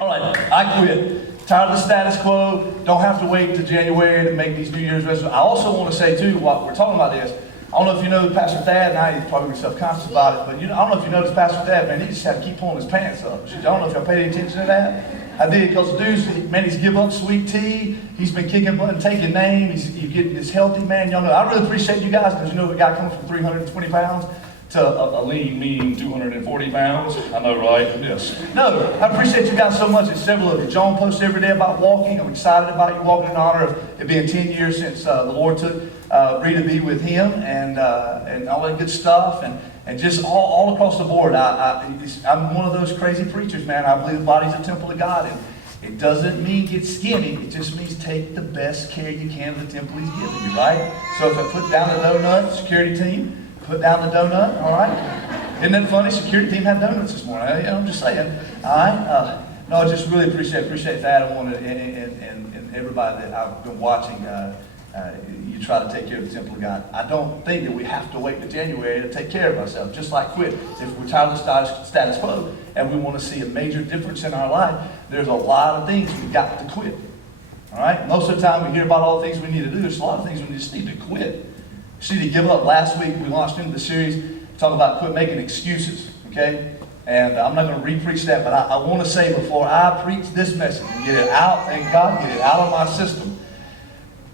All right, I quit. Tired of the status quo. Don't have to wait to January to make these New Year's resolutions. I also want to say, too, while we're talking about this, I don't know if you know Pastor Thad, and he's probably self-conscious about it, but I don't know if you noticed Pastor Thad, man, he just had to keep pulling his pants up. I don't know if y'all paid any attention to that. I did, because the dude's, man, he's give up sweet tea. He's been kicking butt and taking names. He's getting this healthy, man. Y'all know, I really appreciate you guys, because you know the guy coming from 320 pounds to a lean, mean 240 pounds. I know, right? Yes. No, I appreciate you guys so much. There's several of you. John posts every day about walking. I'm excited about you walking in honor of it being 10 years since the Lord took Rita to be with him, and all that good stuff, and just all across the board. I'm one of those crazy preachers, man. I believe the body's a temple of God, and it doesn't mean get skinny. It just means take the best care you can of the temple He's given you, right? So if I put down the donut, security team, put down the donut, all right? Isn't that funny? Security team had donuts this morning. I'm just saying, all right? No, I just really appreciate that. I want to, and everybody that I've been watching, you try to take care of the temple of God. I don't think that we have to wait to January to take care of ourselves, just like quit. If we're tired of the status quo and we want to see a major difference in our life, there's a lot of things we've got to quit. All right? Most of the time we hear about all the things we need to do. There's a lot of things we just need to quit. We need to give up. Last week we launched into the series talking about quit making excuses, okay? And I'm not going to re-preach that, but I want to say before I preach this message and get it out, thank God, get it out of my system,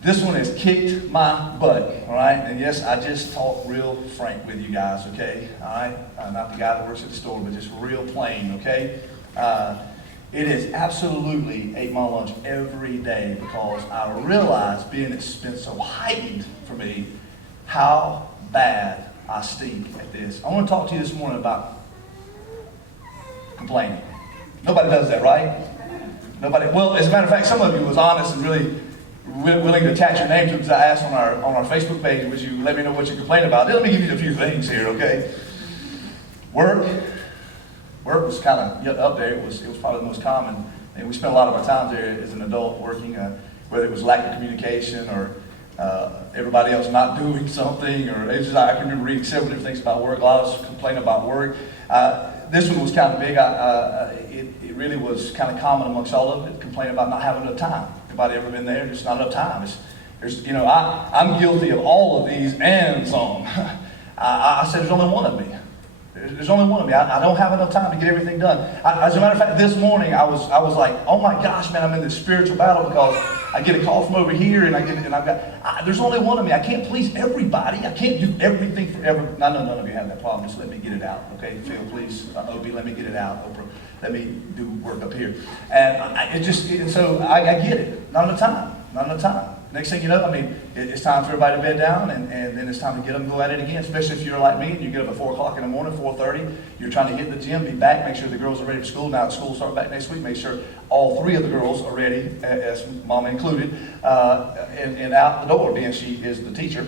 this one has kicked my butt, all right? And yes, I just talk real frank with you guys, okay? All right? Not the guy that works at the store, but just real plain, okay? It is absolutely 8 mile lunch every day, because I realize, being it's been so heightened for me, how bad I stink at this. I want to talk to you this morning about complaining. Nobody does that, right? Nobody. Well, as a matter of fact, some of you was honest and really willing to attach your name to it, because I asked on our Facebook page, would you let me know what you complain about? Let me give you a few things here, okay? Work was kind of up there. It was probably the most common, and we spent a lot of our time there as an adult working, whether it was lack of communication or everybody else not doing something, or it's just, I can remember reading several different things about work. A lot of us complain about work. This one was kind of big. It really was kind of common amongst all of it, complaining about not having enough time. Anybody ever been there? There's not enough time. I'm guilty of all of these and some. I said there's only one of me. There's only one of me. I don't have enough time to get everything done. As a matter of fact, this morning I was like, oh my gosh, man, I'm in this spiritual battle, because I get a call from over here, and there's only one of me. I can't please everybody. I can't do everything for everybody. I know none of you have that problem. Just let me get it out, okay? Phil, please, Obie, let me get it out. Oprah, let me do work up here. And so I get it. Not enough time. Not enough time. Next thing you know, it's time for everybody to bed down, and then it's time to get them and go at it again, especially if you're like me and you get up at 4 o'clock in the morning, 4:30, you're trying to hit the gym, be back, make sure the girls are ready for school. Now school will start back next week, make sure all 3 of the girls are ready, as mama included, and out the door, being she is the teacher.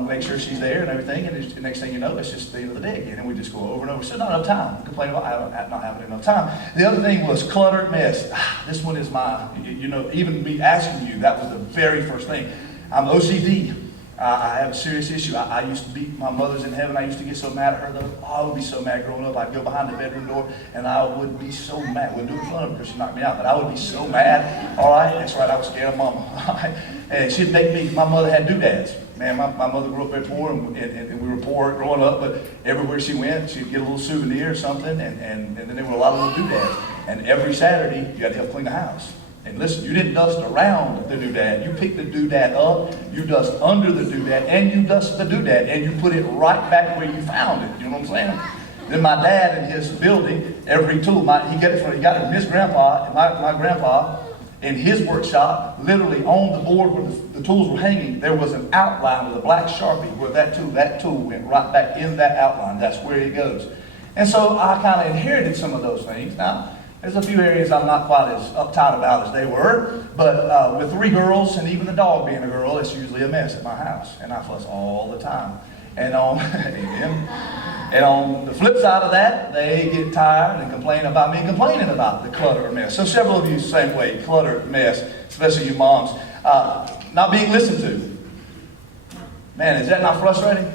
Make sure she's there and everything, and the next thing you know, it's just the end of the day again, and we just go over and over. So not enough time. Complain about not having enough time. The other thing was cluttered mess. This one is even me asking you, that was the very first thing. I'm OCD. I have a serious issue. I used to beat my mother's in heaven. I used to get so mad at her, though. I would be so mad growing up. I'd go behind the bedroom door, and I would be so mad. I wouldn't do it in front of her because she knocked me out, but I would be so mad. All right, that's right, I was scared of mama. All right? And she'd make me, my mother had doodads. Man, my mother grew up very poor, and we were poor growing up, but everywhere she went, she'd get a little souvenir or something, and then there were a lot of little doodads. And every Saturday, you had to help clean the house. And listen, you didn't dust around the doodad. You pick the doodad up, you dust under the doodad, and you dust the doodad, and you put it right back where you found it. You know what I'm saying? Then my dad, in his building, every tool, he got it from his grandpa, and my grandpa, in his workshop, literally on the board where the tools were hanging, there was an outline with a black Sharpie where that tool went right back in that outline. That's where it goes. And so I kind of inherited some of those things. Now, there's a few areas I'm not quite as uptight about as they were, but with 3 girls, and even the dog being a girl, it's usually a mess at my house, and I fuss all the time. And on, and on the flip side of that, they get tired and complain about me complaining about the clutter or mess. So several of you, same way, clutter, mess, especially you moms, not being listened to. Man, is that not frustrating?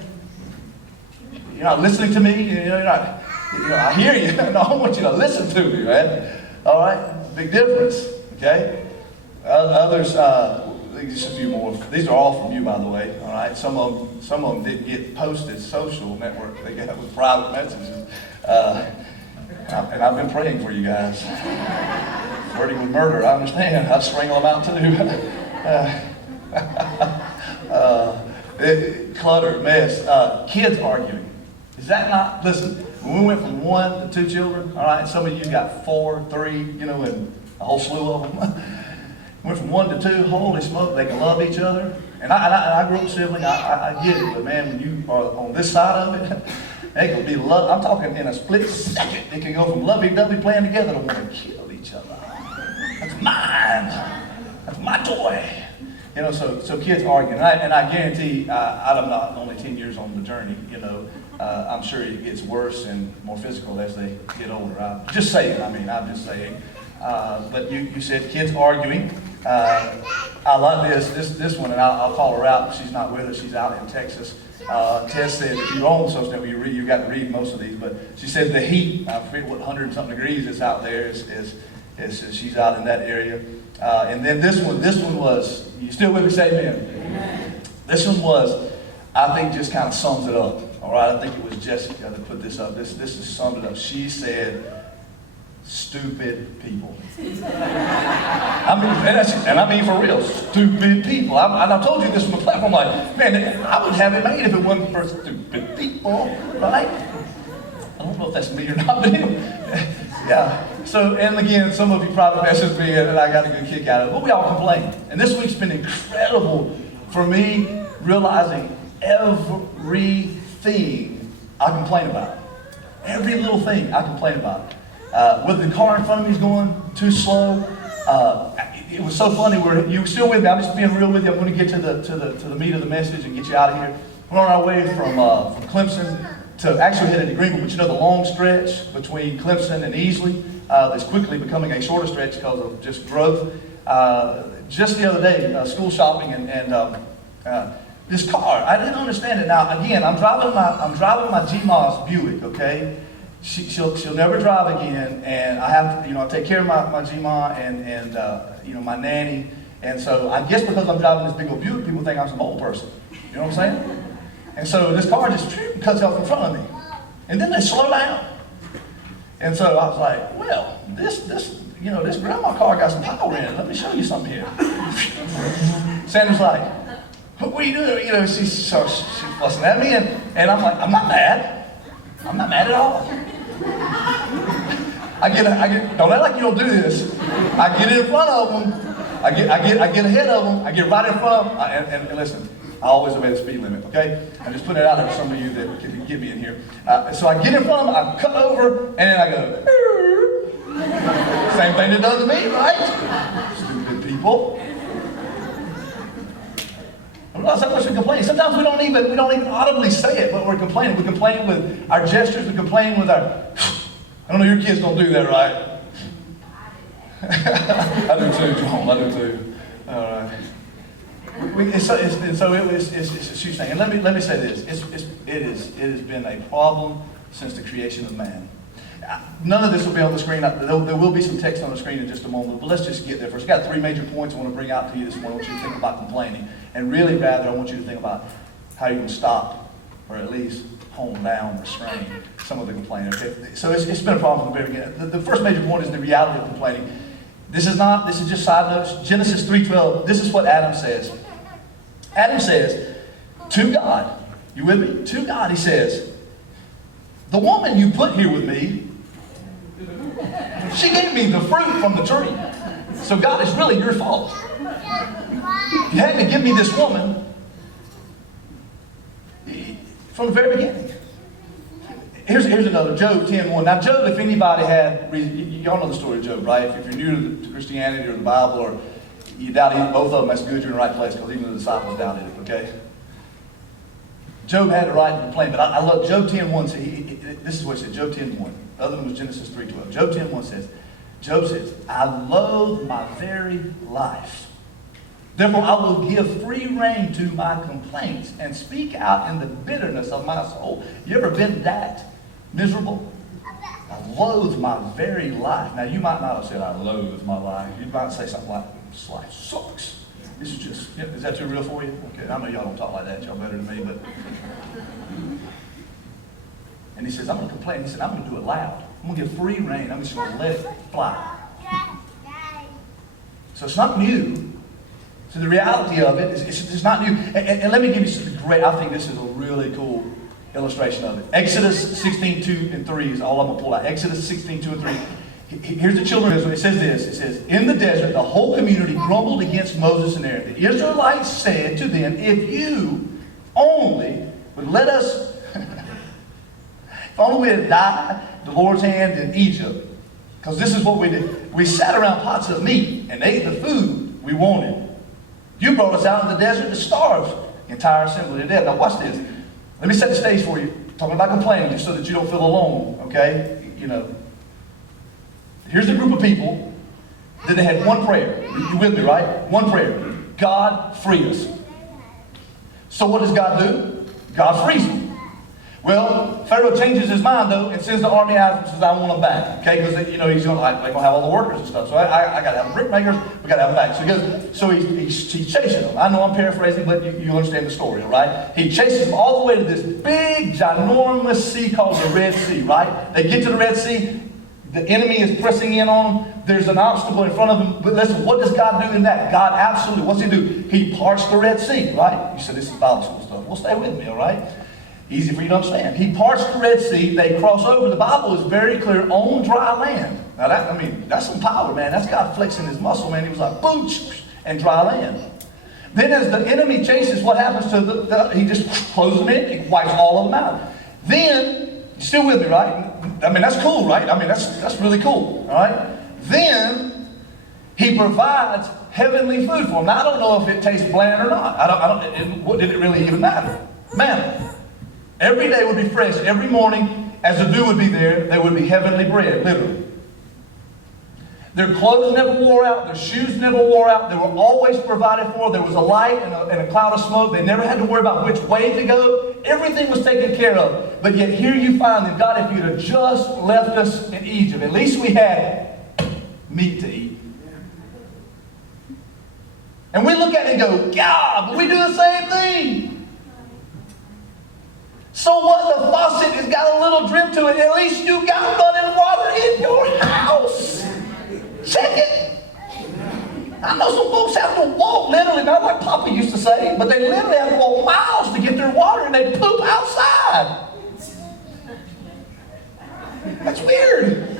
You're not listening to me. You're not. I hear you. No, I want you to listen to me, right? All right? Big difference, okay? Others, just a few more. These are all from you, by the way, all right? Some of them didn't get posted social network. They got with private messages. And I've been praying for you guys. Flirting with murder, I understand. I'd strangle them out too. Clutter, mess, kids arguing. Is that not, listen, when we went from 1 to 2 children, all right, some of you got 4, 3, and a whole slew of them. Went from 1 to 2, holy smoke, they can love each other. And I grew up sibling, I get it, but man, when you are on this side of it, they can be love. I'm talking in a split second, it can go from lovey-dovey playing together to want to kill each other. That's mine. That's my toy. So kids arguing, and I guarantee, I'm not only 10 years on the journey, I'm sure it gets worse and more physical as they get older. I'm just saying. But you said kids arguing. I love this one, and I'll call her out. She's not with us. She's out in Texas. Tess said if you're on social network, you got to read most of these. But she said the heat, I forget what 100-something degrees is out there. Is she's out in that area. And then this one was, you still with me? Say amen. This one was, I think, just kind of sums it up. All right, I think it was Jessica that put this up. This just summed it up. She said, stupid people. I mean for real, stupid people. I told you this from the platform, like, man, I would have it made if it wasn't for stupid people, right? I don't know if that's me or not, but anyway, yeah. So, and again, some of you probably messaged me, and I got a good kick out of it, but we all complain. And this week's been incredible for me, realizing everything I complain about. Every little thing I complain about. Whether the car in front of me is going too slow, it was so funny. You were still with me. I'm just being real with you. I'm going to get to the meat of the message and get you out of here. We're on our way from Clemson to actually headed to Greenville, but the long stretch between Clemson and Easley that's quickly becoming a shorter stretch because of just growth. Just the other day, school shopping and this car. I didn't understand it. Now again, I'm driving my G-Moss Buick. Okay. She'll never drive again, and I have to, I take care of my G-Ma and my nanny, and so I guess because I'm driving this big old Buick, people think I'm some old person. You know what I'm saying? And so this car just cuts off in front of me, and then they slow down, and so I was like, well, this grandma car got some power in it. Let me show you something here. Sanders like, what are you doing? She's fussing at me, and I'm like, I'm not mad. I'm not mad at all. I get. Don't act like you don't do this. I get in front of them. I get ahead of them. I get right in front of them. And listen, I always obey the speed limit. Okay, I'm just putting it out there for some of you that can get me in here. So I get in front of them. I cut over, and then I go. Same thing it does to me, right? Stupid people. That's how much we complain. Sometimes we don't even audibly say it, but we're complaining. We complain with our gestures. We complain with our. I don't know. Your kids don't do that, right? I do too, John. I do too. All right. It's a huge thing. And let me say this. It has been a problem since the creation of man. None of this will be on the screen. There will be some text on the screen in just a moment, but let's just get there first. I've got 3 major points I want to bring out to you this morning. I want you to think about complaining. And really, rather, I want you to think about how you can stop, or at least hone down, restrain some of the complaining. Okay? So it's been a problem from the very beginning. The first major point is the reality of complaining. This is just side notes. Genesis 3:12, this is what Adam says. Adam says, to God, you with me? To God, he says, the woman you put here with me, she gave me the fruit from the tree. So God, it's really your fault. You had to give me this woman from the very beginning. Here's another, Job 10:1. Now Job, if anybody had, y'all know the story of Job, right? If you're new to Christianity or the Bible, or you doubt either, both of them, that's good, you're in the right place, because even the disciples doubted it, okay? Job had the right to complain, but I love Job 10:1. This is what he said, Job 10:1. The other one was Genesis 3:12. Job 10:1 says, Job says, I loathe my very life. Therefore I will give free rein to my complaints and speak out in the bitterness of my soul. You ever been that miserable? I loathe my very life. Now, you might not have said, I loathe my life. You might say something like, this life sucks. This is just, yeah, is that too real for you? Okay, I know y'all don't talk like that. Y'all better than me, but. And he says, I'm going to complain. He said, I'm going to do it loud. I'm going to give free rein. I'm just going to let it fly. So it's not new. So the reality of it is it's not new. And let me give you something great. I think this is a really cool illustration of it. Exodus 16, 2 and 3 is all I'm going to pull out. Exodus 16, 2 and 3. Here's the children of Israel. It says this. It says, in the desert, the whole community grumbled against Moses and Aaron. The Israelites said to them, if you only would let us, if only we had died the Lord's hand in Egypt. Because this is what we did. We sat around pots of meat and ate the food we wanted. You brought us out in the desert to starve the entire assembly to death. Now watch this. Let me set the stage for you. Talking about complaining, just so that you don't feel alone, okay? You know. Here's a group of people that they had one prayer. You with me, right? One prayer. God, free us. So what does God do? God frees them. Well, Pharaoh changes his mind, though, and sends the army out and says, I want them back. Okay, because, you know, he's going to have all the workers and stuff. So I got to have the brickmakers, we got to have them back. So he goes, so he's chasing them. I know I'm paraphrasing, but you understand the story, all right? He chases them all the way to this big, ginormous sea called the Red Sea, right? They get to the Red Sea. The enemy is pressing in on them. There's an obstacle in front of them. But listen, what does God do in that? God absolutely, what's he do? He parts the Red Sea, right? You said this is Bible school stuff. Well, stay with me, all right? Easy for you to understand. He parts the Red Sea. They cross over. The Bible is very clear, on dry land. Now, that's some power, man. That's God flexing his muscle, man. He was like, boom, and dry land. Then as the enemy chases, what happens to he just closes them in. He wipes all of them out. Then, you're still with me, right? I mean, that's cool, right? I mean, that's really cool, all right? Then, he provides heavenly food for them. Now, I don't know if it tastes bland or not. What did it really even matter? Manna. Every day would be fresh. Every morning, as the dew would be there would be heavenly bread, literally. Their clothes never wore out. Their shoes never wore out. They were always provided for. There was a light and a cloud of smoke. They never had to worry about which way to go. Everything was taken care of. But yet here you find that, God, if you'd have just left us in Egypt, at least we had meat to eat. And we look at it and go, God, but we do the same thing. So what? The faucet has got a little drip to it. At least you got running water in your house. Check it. I know some folks have to walk, literally, not like Papa used to say, but they literally have to walk miles to get their water, and they poop outside. That's weird.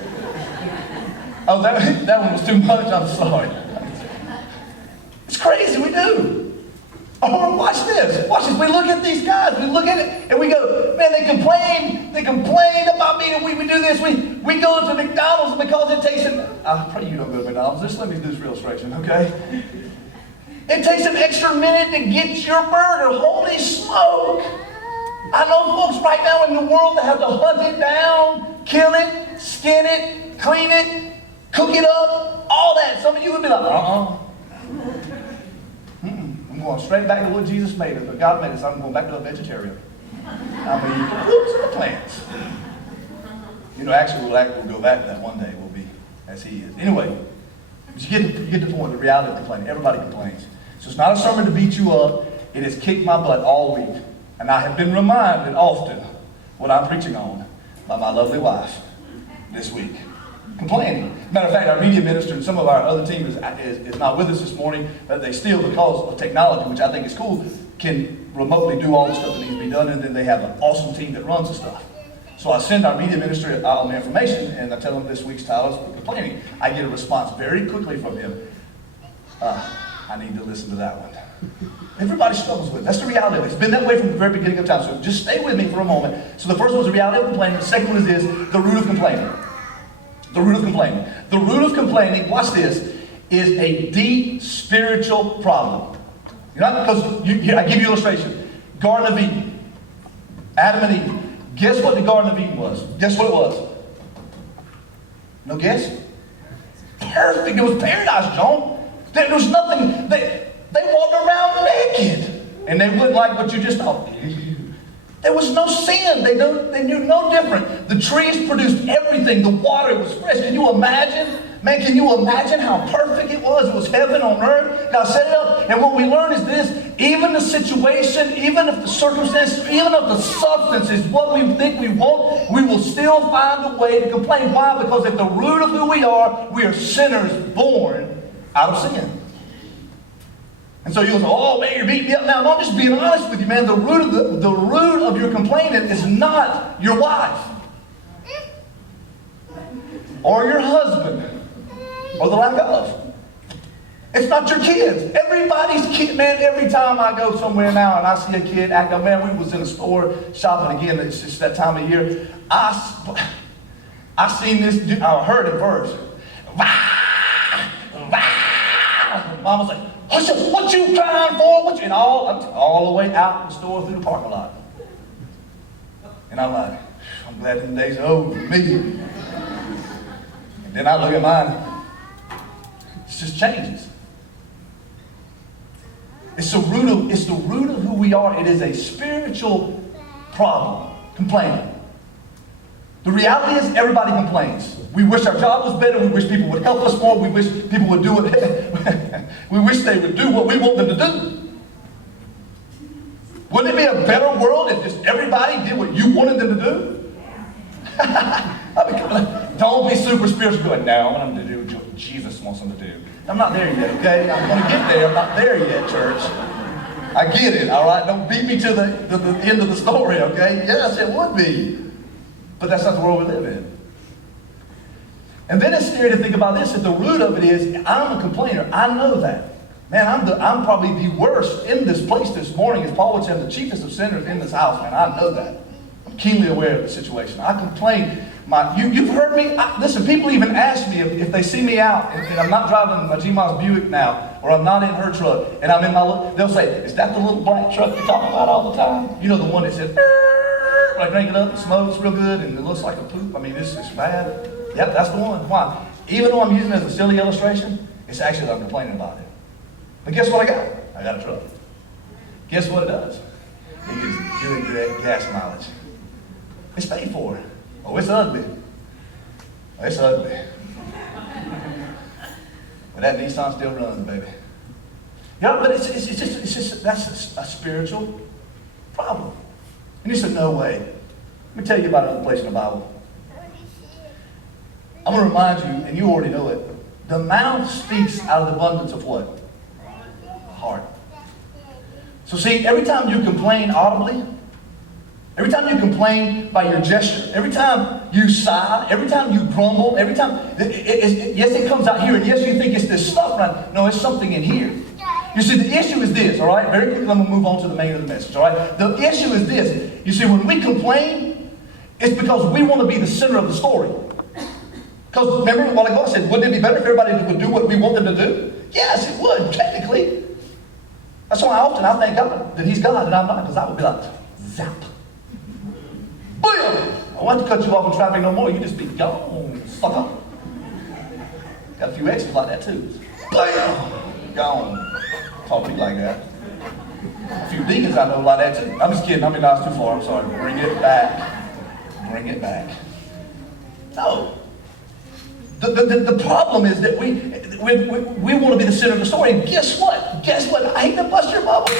Oh, that one was too much. I'm sorry. It's crazy. We do. Oh, watch this. Watch this. We look at these guys. We look at it and we go, man, they complain about me that we do this. We go to McDonald's because it takes I pray you don't go to McDonald's. Just let me do this illustration, okay? It takes an extra minute to get your burger. Holy smoke. I know folks right now in the world that have to hunt it down, kill it, skin it, clean it, cook it up, all that. Some of you would be like, I'm going straight back to what Jesus made us, but God made us. I'm going back to a vegetarian. I mean, you can fruits and the plants. You know, actually, we'll go back to that one day. We'll be as He is. Anyway, but you get the point. The reality of complaining. Everybody complains. So it's not a sermon to beat you up. It has kicked my butt all week, and I have been reminded often what I'm preaching on by my lovely wife this week. Complaining. Matter of fact, our media minister and some of our other team is not with us this morning, but they still, because of technology, which I think is cool, can remotely do all the stuff that needs to be done, and then they have an awesome team that runs the stuff. So I send our media minister all the information, and I tell him this week's title is complaining. I get a response very quickly from him. I need to listen to that one. Everybody struggles with it. That's the reality of it. It's been that way from the very beginning of time. So just stay with me for a moment. So the first one is the reality of complaining. The second one is this, the root of complaining. The root of complaining. The root of complaining, watch this, is a deep spiritual problem. You know, because I give you an illustration. Garden of Eden. Adam and Eve. Guess what the Garden of Eden was? Guess what it was? No guess? Perfect. It was paradise, John. There was nothing. They walked around naked. And they wouldn't like what you just thought. There was no sin. They knew no different. The trees produced everything. The water was fresh. Can you imagine? Man, can you imagine how perfect it was? It was heaven on earth. God set it up. And what we learn is this: even the situation, even if the circumstance, even if the substance is what we think we want, we will still find a way to complain. Why? Because at the root of who we are sinners born out of sin. And so you'll say, oh man, you're beating me up now. No, I'm just being honest with you, man. The root of your complaining is not your wife or your husband or the lack of. It's not your kids. Everybody's kid, man. Every time I go somewhere now and I see a kid act up, man, we was in a store shopping again. It's just that time of year. I seen this dude, I heard it first. Mom was like, hush up, what you crying for? And all the way out the store through the parking lot. And I'm like, I'm glad them days are over for me. And then I look at mine. It just changes. It's the root of who we are. It is a spiritual problem. Complaining. The reality is everybody complains. We wish our job was better. We wish people would help us more. We wish people would do it. We wish they would do what we want them to do. Wouldn't it be a better world if just everybody did what you wanted them to do? I mean, don't be super spiritual going, no, I want them to do what Jesus wants them to do. I'm not there yet, okay? I'm going to get there. I'm not there yet, church. I get it, all right? Don't beat me to the end of the story, okay? Yes, it would be. But that's not the world we live in. And then it's scary to think about this, that the root of it is, I'm a complainer. I know that. Man, I'm probably the worst in this place this morning, as Paul would say, I'm the chiefest of sinners in this house, man. I know that. I'm keenly aware of the situation. I complain. You've heard me. Listen, people even ask me if they see me out, and I'm not driving my G-Miles Buick now, or I'm not in her truck, and I'm in my, they'll say, is that the little black truck you talk about all the time? You know, the one that says, I crank it up, it smokes real good, and it looks like a poop. I mean, it's bad. Yep, that's the one. Why? Even though I'm using it as a silly illustration, it's actually that I'm complaining about it. But guess what I got? I got a truck. Guess what it does? It gives good gas mileage. It's paid for. Oh, it's ugly. Oh, it's ugly. But that Nissan still runs, baby. Yeah, but it's just that's a spiritual problem. And you said, no way. Let me tell you about another place in the Bible. I'm going to remind you, and you already know it. The mouth speaks out of the abundance of what? Heart. So see, every time you complain audibly, every time you complain by your gesture, every time you sigh, every time you grumble, every time, yes, it comes out here, and yes, you think it's this stuff, right? No, it's something in here. You see, the issue is this, all right? Very quickly, I'm going to move on to the main of the message, all right? The issue is this. You see, when we complain, it's because we want to be the center of the story. Because remember what I said, wouldn't it be better if everybody would do what we want them to do? Yes, it would, technically. That's why often I thank God that He's God and I'm not, because I would be like, zap. Boom! I want to cut you off in traffic no more. You just be gone. Fuck up. Got a few extras like that too. Bam! Gone. Talk to me like that. A few deacons I know like that too. I'm just kidding. I mean, that's too far. I'm sorry. Bring it back. Bring it back. No. The problem is that we want to be the center of the story. And guess what? Guess what? I hate to bust your bubble.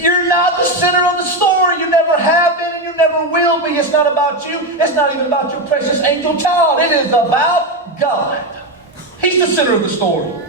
You're not the center of the story. You never have been and you never will be. It's not about you. It's not even about your precious angel child. It is about God. He's the center of the story.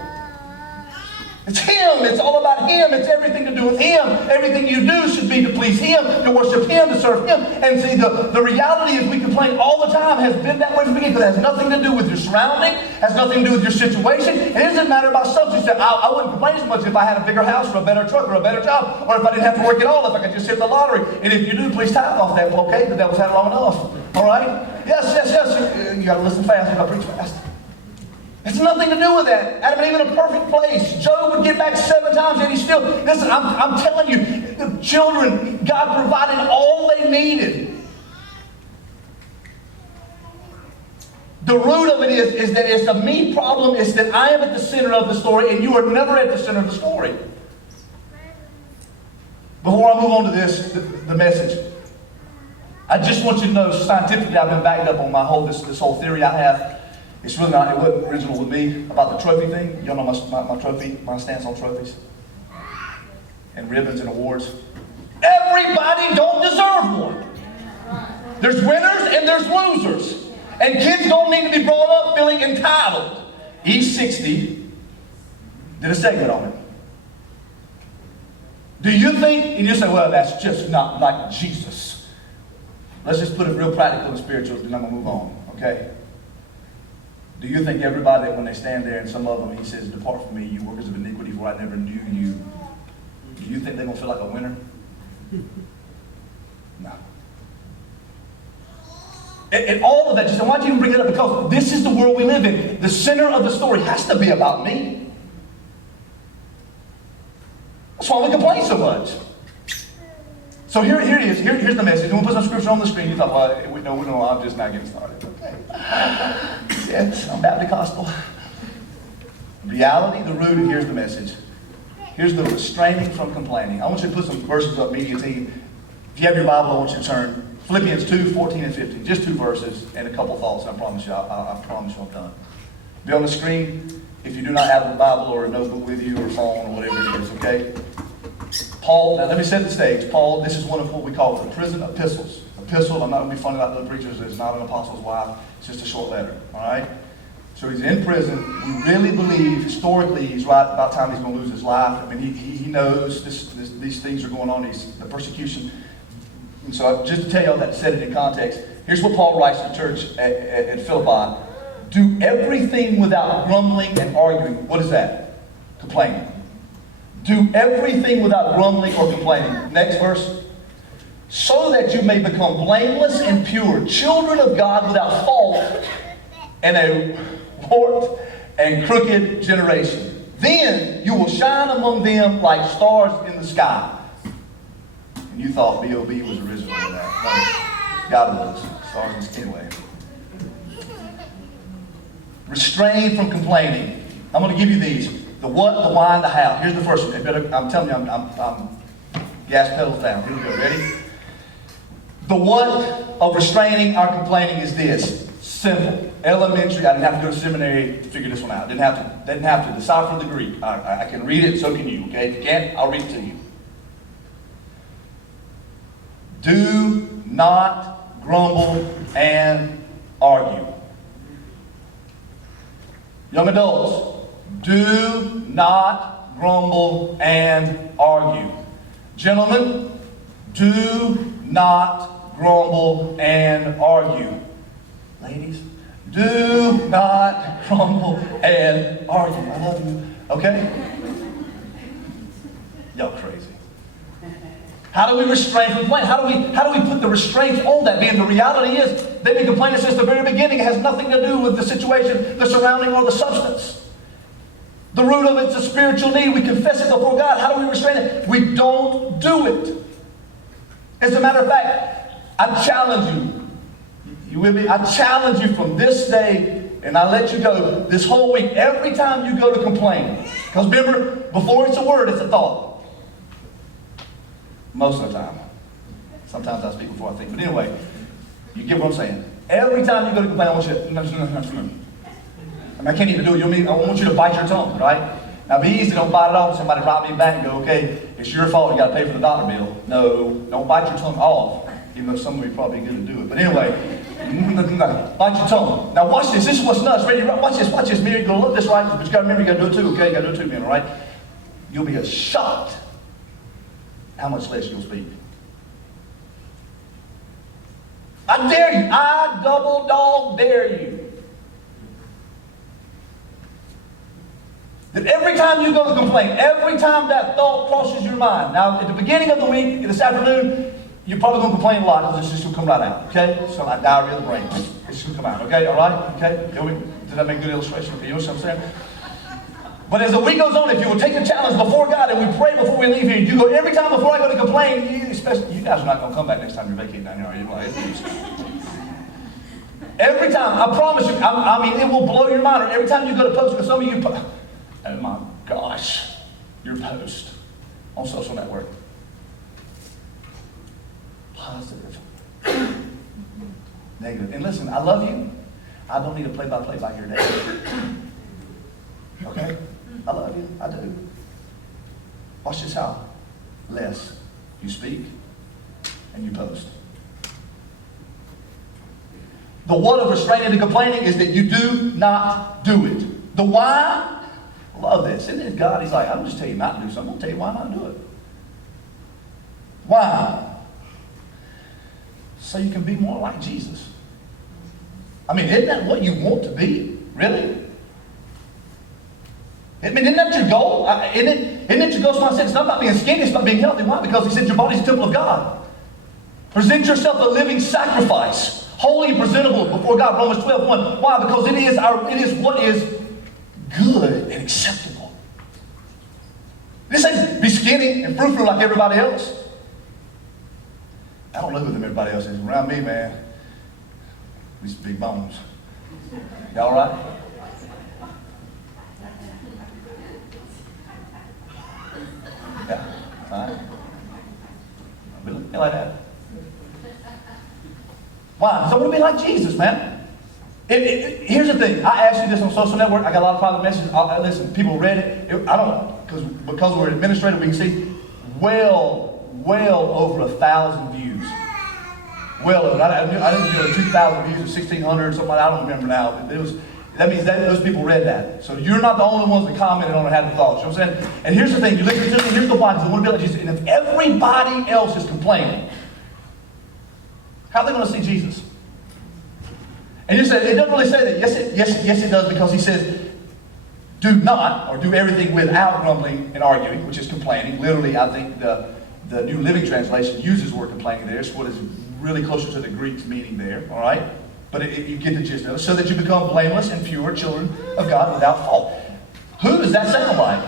It's Him. It's all about Him. It's everything to do with Him. Everything you do should be to please Him, to worship Him, to serve Him. And see, the reality is we complain all the time has been that way from the beginning, because it has nothing to do with your surrounding, has nothing to do with your situation. It doesn't matter about substance. I wouldn't complain as much if I had a bigger house or a better truck or a better job, or if I didn't have to work at all, if I could just hit the lottery. And if you do, please tithe off that. Well, okay, the devil's had it long enough. All right? Yes. You got to listen fast. You got to preach fast. It's nothing to do with that. Adam and Eve in a perfect place. Job would get back 7 times and he still, listen, I'm telling you, the children, God provided all they needed. The root of it is that it's a me problem. It's that I am at the center of the story and you are never at the center of the story. Before I move on to this, the message, I just want you to know, scientifically, I've been backed up on my whole this whole theory I have. It's really not, it wasn't original with me, about the trophy thing. Y'all know my trophy, my stance on trophies and ribbons and awards. Everybody don't deserve one. There's winners and there's losers. And kids don't need to be brought up feeling entitled. E60 did a segment on it. Do you think, and you say, well, that's just not like Jesus. Let's just put it real practical and spiritual, then I'm going to move on, okay? Do you think everybody, when they stand there, and some of them, he says, depart from me, you workers of iniquity, for I never knew you. Do you think they're going to feel like a winner? No. And all of that, just why do you even bring it up? Because this is the world we live in. The center of the story has to be about me. That's why we complain so much. So here it is. Here's the message. We'll put some scripture on the screen. You thought, well, no, I'm just not getting started. Okay. Yes, I'm Baptist-costal. Reality, the root, and here's the message. Here's the restraining from complaining. I want you to put some verses up, media team. If you have your Bible, I want you to turn Philippians 2, 14 and 15. Just 2 verses and a couple thoughts. I promise you, I promise you I'm done. Be on the screen if you do not have a Bible or a notebook with you or a phone or whatever it is, okay? Paul, now let me set the stage. Paul, this is one of what we call the prison epistles. Epistle, I'm not going to be funny like other preachers. It's not an apostle's wife. It's just a short letter, all right? So he's in prison. We really believe, historically, he's right about the time he's going to lose his life. I mean, he knows these things are going on, the persecution. And so just to tell you all that, to set it in context, here's what Paul writes to the church at Philippi. Do everything without grumbling and arguing. What is that? Complaining. Do everything without grumbling or complaining. Next verse. So that you may become blameless and pure, children of God without fault, in a warped and crooked generation. Then you will shine among them like stars in the sky. And you thought B.O.B. was original in that. No, God knows. Stars in the sky. Anyway. Restrain from complaining. I'm going to give you these. The what, the why, and the how. Here's the first one. I'm telling you, I'm gas pedals down. Here we go. Ready? The what of restraining our complaining is this. Simple. Elementary. I didn't have to go to seminary to figure this one out. Didn't have to decipher the Greek. I can read it, so can you. Okay? If you can't, I'll read it to you. Do not grumble and argue. Young adults, do not grumble and argue. Gentlemen, do not grumble and argue. Ladies, do not grumble and argue. I love you. Okay? Y'all crazy. How do we restrain from complaining? How do we put the restraints on that? Being the reality is, they've been complaining since the very beginning. It has nothing to do with the situation, the surrounding, or the substance. The root of it's a spiritual need. We confess it before God. How do we restrain it? We don't do it. As a matter of fact, I challenge you. You with me? I challenge you from this day, and I let you go this whole week. Every time you go to complain, because remember, before it's a word, it's a thought. Most of the time. Sometimes I speak before I think. But anyway, you get what I'm saying. Every time you go to complain, I want you to, I mean, I can't even do it. I want you to bite your tongue, right? Now, it'd be easy to don't bite it off. Somebody write me back and go, okay, it's your fault. You got to pay for the doctor bill. No, don't bite your tongue off. Even though some of you are probably going to do it. But anyway, bite your tongue. Now, watch this. This is what's nuts. Ready? Watch this. Watch this. Mary, you're going to love this, right? But you got to remember, you got to do it too, okay? You got to do it too, man, all right? You'll be shocked how much less you'll speak. I dare you. I double dog dare you. That every time you go to complain, every time that thought crosses your mind. Now, at the beginning of the week, this afternoon, you're probably going to complain a lot because it's just going to come right out. Okay? So like diarrhea of the brain. It's just going to come out. Okay? All right? Okay? Did that make a good illustration? Okay, you know what I'm saying? But as the week goes on, if you will take the challenge before God and we pray before we leave here, you go every time before I go to complain, especially you guys are not going to come back next time you're vacating down here, are you? Every time, I promise you, I mean, it will blow your mind. Or every time you go to post, because some of you, oh my gosh, your post on social network. Positive. negative. And listen, I love you. I don't need a play-by-play back here, Dave. Okay? I love you. I do. Watch this how less you speak and you post. The what of restraining and complaining is that you do not do it. The why? I love this. Isn't it God? He's like, I'm just telling you not to do something. I'm going to tell you why not do it. Why? So you can be more like Jesus. I mean, isn't that what you want to be? Really? I mean, isn't that your goal? Isn't it your goal? Someone said it's not about being skinny, it's about being healthy. Why? Because he said your body's a temple of God. Present yourself a living sacrifice, holy and presentable before God. Romans 12:1. Why? Because it is what is good and acceptable. This ain't be skinny and frou-frou like everybody else. I don't know who them everybody else is. Around me, man, these big bones. Y'all all right? Yeah, fine. Really? You like that? Why? So I want to be like Jesus, man. Here's the thing. I asked you this on social network. I got a lot of private messages. Listen, people read it. I don't, because we're administrative, we can see well over 1,000 views. Well over. I didn't do 2,000 views or 1,600 or something like that. I don't remember now. But that means that those people read that. So you're not the only ones that commented on it, had the thoughts. You know what I'm saying? And here's the thing. You listen to me. Here's the why. Because I want to be like Jesus. And if everybody else is complaining, how are they going to see Jesus? And you say, it doesn't really say that. Yes, it does, because he says, do not, or do everything without grumbling and arguing, which is complaining. Literally, I think the New Living Translation uses the word complaining there. It's what is really closer to the Greek's meaning there, all right? But you get the gist of it. So that you become blameless and pure children of God without fault. Who does that sound like?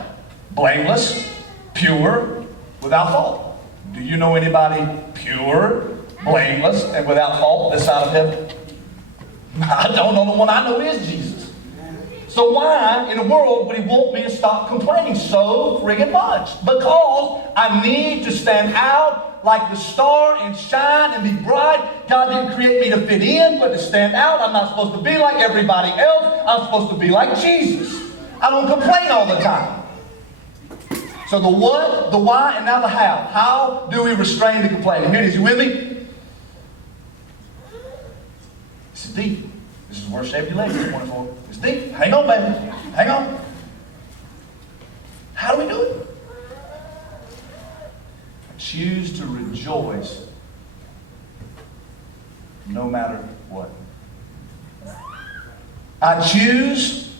Blameless, pure, without fault. Do you know anybody pure, blameless, and without fault this side of heaven? I don't know. The one I know is Jesus. So why in the world would he want me to stop complaining so friggin' much? Because I need to stand out like the star and shine and be bright. God didn't create me to fit in, but to stand out. I'm not supposed to be like everybody else. I'm supposed to be like Jesus. I don't complain all the time. So the what, the why, and now the how. How do we restrain the complaining? Here it is. You with me? This is deep. This is worth shaping your legs this morning for. It's deep. Hang on, baby. Hang on. How do we do it? Choose to rejoice no matter what. I choose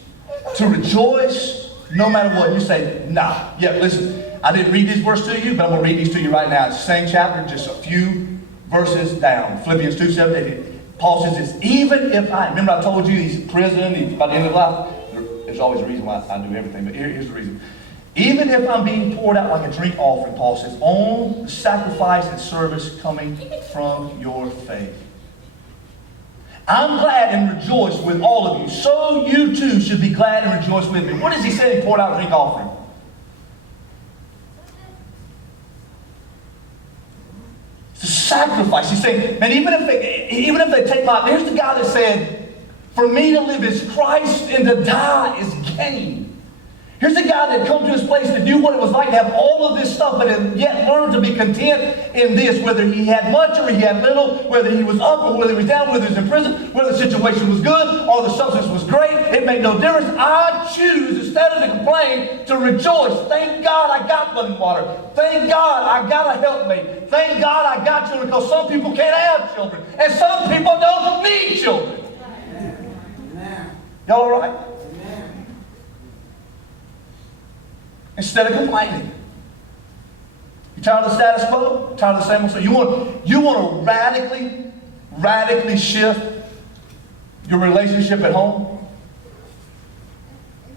to rejoice no matter what. You say, nah. Yeah, listen. I didn't read these verses to you, but I'm going to read these to you right now. It's the same chapter, just a few verses down. Philippians 2:7. Paul says this, even if remember I told you he's in prison, he's by the end of life. There's always a reason why I do everything, but here's the reason. Even if I'm being poured out like a drink offering, Paul says, on the sacrifice and service coming from your faith. I'm glad and rejoice with all of you. So you too should be glad and rejoice with me. What does he say he poured out a drink offering? It's a sacrifice. He's saying, man, even if they take my, here's the guy that said, for me to live is Christ and to die is gain. Here's the guy that come to his place that knew what it was like to have all of this stuff, but yet learned to be content in this, whether he had much or he had little, whether he was up or whether he was down, whether he was in prison, whether the situation was good or the substance was great. It made no difference. I choose, instead of to complain, to rejoice. Thank God I got running water. Thank God I got a helpmate. Thank God I got children, because some people can't have children. And some people don't need children. Y'all all right? Instead of complaining. You tired of the status quo? Tired of the same old stuff? You want to radically shift your relationship at home?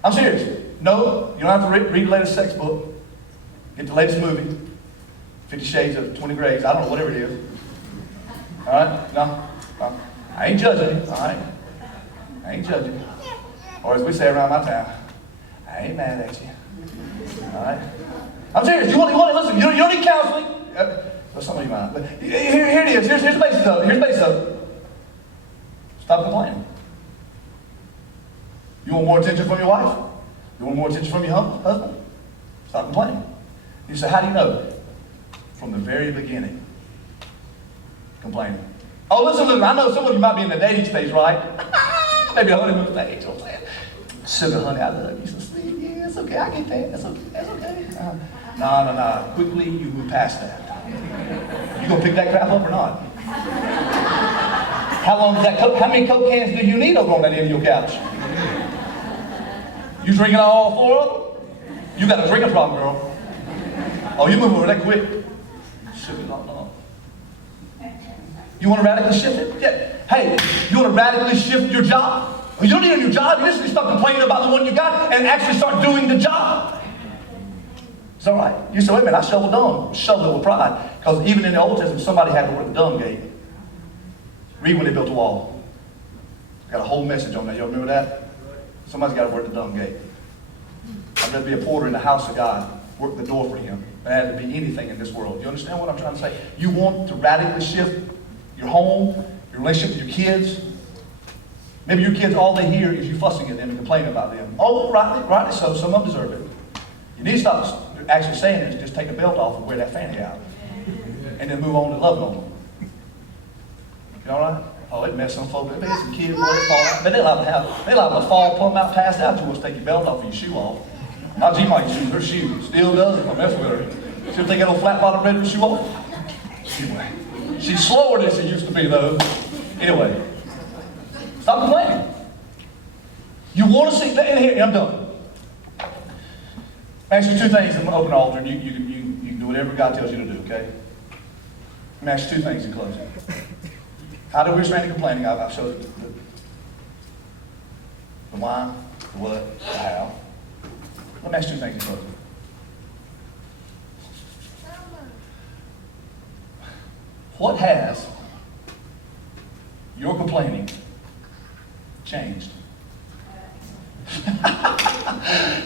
I'm serious. No, you don't have to read the latest sex book. Get the latest movie. 50 Shades of 20 Grays. I don't know, whatever it is. All right? No. I ain't judging you. All right? I ain't judging you. Or as we say around my town, I ain't mad at you. All right? I'm serious. You want to listen. You don't need counseling. Well, some of you might. But here it is. Here's the basis of it. Stop complaining. You want more attention from your wife? You want more attention from your husband? Stop complaining. You say, how do you know? From the very beginning, complaining. Oh, listen, I know some of you might be in the dating stage, right? Maybe a honeymoon stage. Sugar, honey, I love you so sweet. Yeah, it's okay, I get that. That's okay. No. Quickly, you move past that. You gonna pick that crap up or not? How many Coke cans do you need over on that end of your couch? You drinking all 4 of them? You got a drinking problem, girl. Oh, you move over that quick. Sugar, no. You want to radically shift it? Yeah. Hey, you want to radically shift your job? Well, you don't need a new job. You just need to start complaining about the one you got and actually start doing the job. It's all right. You say, wait a minute, I shoveled dung. Shoveled it with pride. Because even in the Old Testament, somebody had to work the dung gate. Read when they built the wall. Got a whole message on that. You remember that? Somebody's got to work the dung gate. I'd rather be a porter in the house of God. Work the door for him. It had to be anything in this world. You understand what I'm trying to say? You want to radically shift your home, your relationship with your kids. Maybe your kids, all they hear is you fussing at them and complaining about them. Oh, rightly so. Some of them deserve it. You need to stop actually saying it. Just take the belt off and wear that fanny out. And then move on to loving on them. You all right? Oh, it messed some folks. They had some kids, boy, they fall out. But they liable to fall, plumb out, pass out. You want to take your belt off and your shoe off. Now, G might use her shoe. Still does if I mess with her. She'll take that old flat bottom red shoe off. Anyway, she's slower than she used to be, though. Anyway, stop complaining. You want to see, and here, I'm done. Ask you 2 things in the open altar, and you can do whatever God tells you to do, okay? Let me ask you 2 things in closing. How do we restrain the complaining? I've showed you the why, the what, the how. Let me ask you 2 things in closing. What has your complaining changed?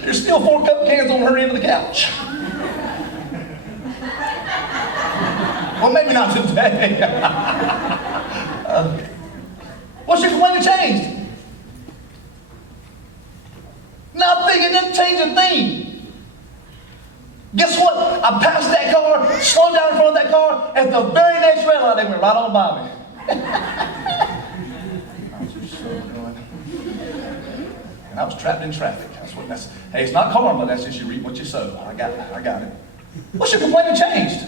There's still 4 Coke cans on her end of the couch. Well, maybe not today. What's your complaining changed? Nothing. It didn't change a thing. Guess what? I passed that car, slowed down in front of that car. At the very next red light, they went right on by me. And I was trapped in traffic. Hey, it's not karma. That's just you reap what you sow. I got it. What's your complaining changed?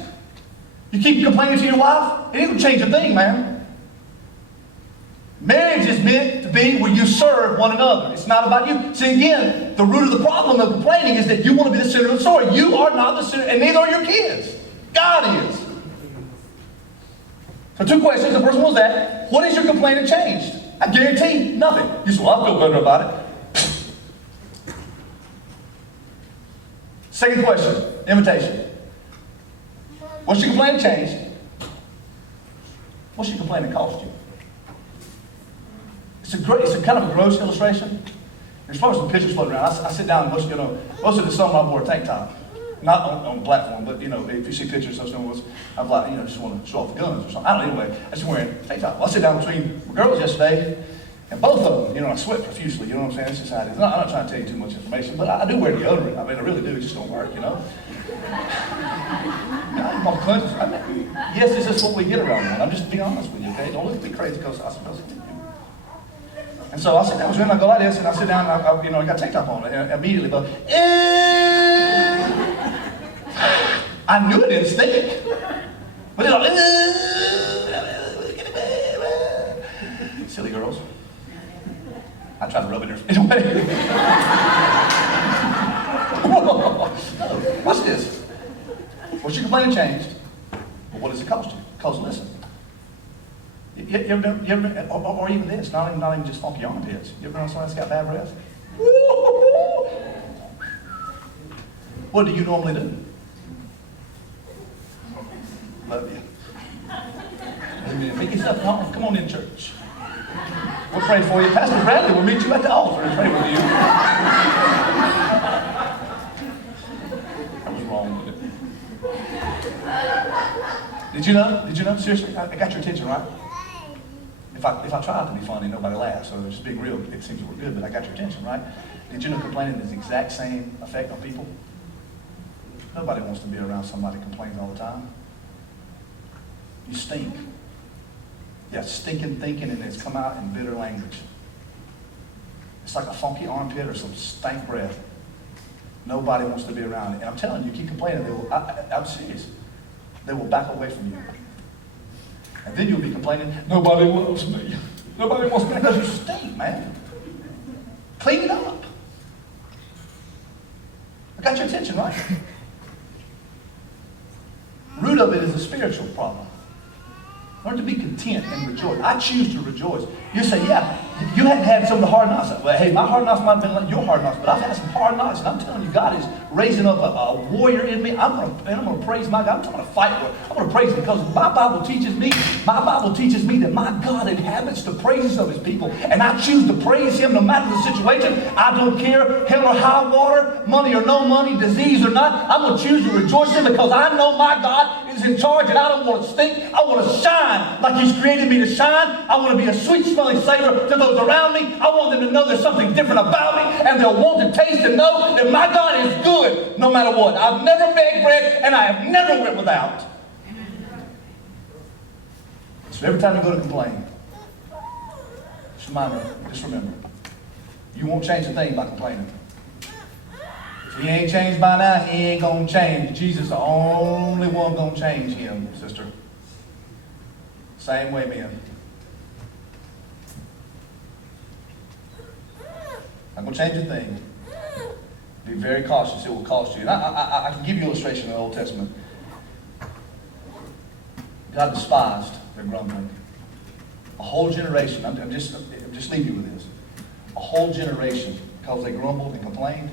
You keep complaining to your wife? It ain't gonna change a thing, man. Marriage is meant to be where you serve one another. It's not about you. See, again, the root of the problem of complaining is that you want to be the center of the story. You are not the center, and neither are your kids. God is. So 2 questions. The first one was that. What has your complaining changed? I guarantee nothing. You say, well, I feel better about it. Second question, invitation. What's your complaining changed? What's your complaining cost you? It's a kind of a gross illustration. There's probably some pictures floating around. I sit down and most of the summer I wore a tank top. Not on the platform, but if you see pictures of someone I'm like, just want to show off the guns or something. I don't know, anyway. I just wearing a tank top. Well, I sit down between girls yesterday, and both of them, I sweat profusely, you know what I'm saying? That's just how it is. I'm not trying to tell you too much information, but I do wear deodorant. I mean, I really do. It just don't work, Yes, it's just what we get around here. I'm just being honest with you, okay? Don't look at me crazy because I suppose it. And so I sit down, I go like this, and I sit down, and I got tank top on, and immediately go, I knew it didn't stick. But it's like, silly girls. I try to rub it in her face. Watch this. What's your complaining changed? Well, what does it cost you? Because listen. You ever, or even this, not even just funky armpits. You ever know someone that's got bad breath? What do you normally do? Love you. Make yourself at home. Come on in church. We'll pray for you. Pastor Bradley will meet you at the altar and pray with you. I was wrong with it. Did you know? Seriously, I got your attention, right? if I tried to be funny, nobody laughs. So just being real, it seems to work good, but I got your attention, right? Did you know complaining has the exact same effect on people? Nobody wants to be around somebody who complains all the time. You stink. You have stinking thinking, and it's come out in bitter language. It's like a funky armpit or some stank breath. Nobody wants to be around it. And I'm telling you, keep complaining, I'm serious. They will back away from you. And then you'll be complaining, nobody loves me. Nobody wants me because you stink, man. Clean it up. I got your attention, right? Root of it is a spiritual problem. Learn to be content and rejoice. I choose to rejoice. You say, yeah, you hadn't had some of the hard knocks. Well, hey, my hard knocks might have been like your hard knocks, but I've had some hard knocks, and I'm telling you, God is raising up a warrior in me. I'm going to praise my God. I'm going to fight for it. I'm going to praise him because my Bible teaches me that my God inhabits the praises of his people, and I choose to praise him no matter the situation. I don't care, hell or high water, money or no money, disease or not. I'm going to choose to rejoice in him because I know my God is in charge, and I don't want to stink. I want to shine like he's created me to shine. I want to be a sweet-smelling savor to those around me. I want them to know there's something different about me, and they'll want to taste and know that my God is good no matter what. I've never begged bread, and I have never went without. So every time you go to complain, just remember, you won't change a thing by complaining. If he ain't changed by now, he ain't going to change. Jesus is the only one going to change him, sister. Same way, men. I'm going to change a thing. Be very cautious. It will cost you. And I can give you an illustration in the Old Testament. God despised their grumbling. A whole generation, I'm just leaving you with this. A whole generation, because they grumbled and complained,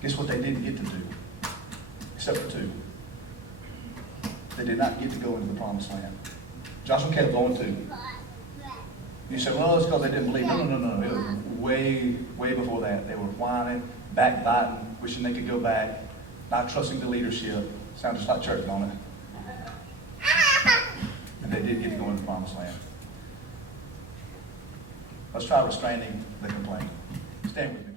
guess what they didn't get to do? Except for two. They did not get to go into the promised land. Joshua and Caleb going to. You say, well, it's because they didn't believe. No. It was way before that. They were whining, backbiting, wishing they could go back, not trusting the leadership. Sounds just like church, don't it? And they did get to go into the promised land. Let's try restraining the complaint. Stand with me.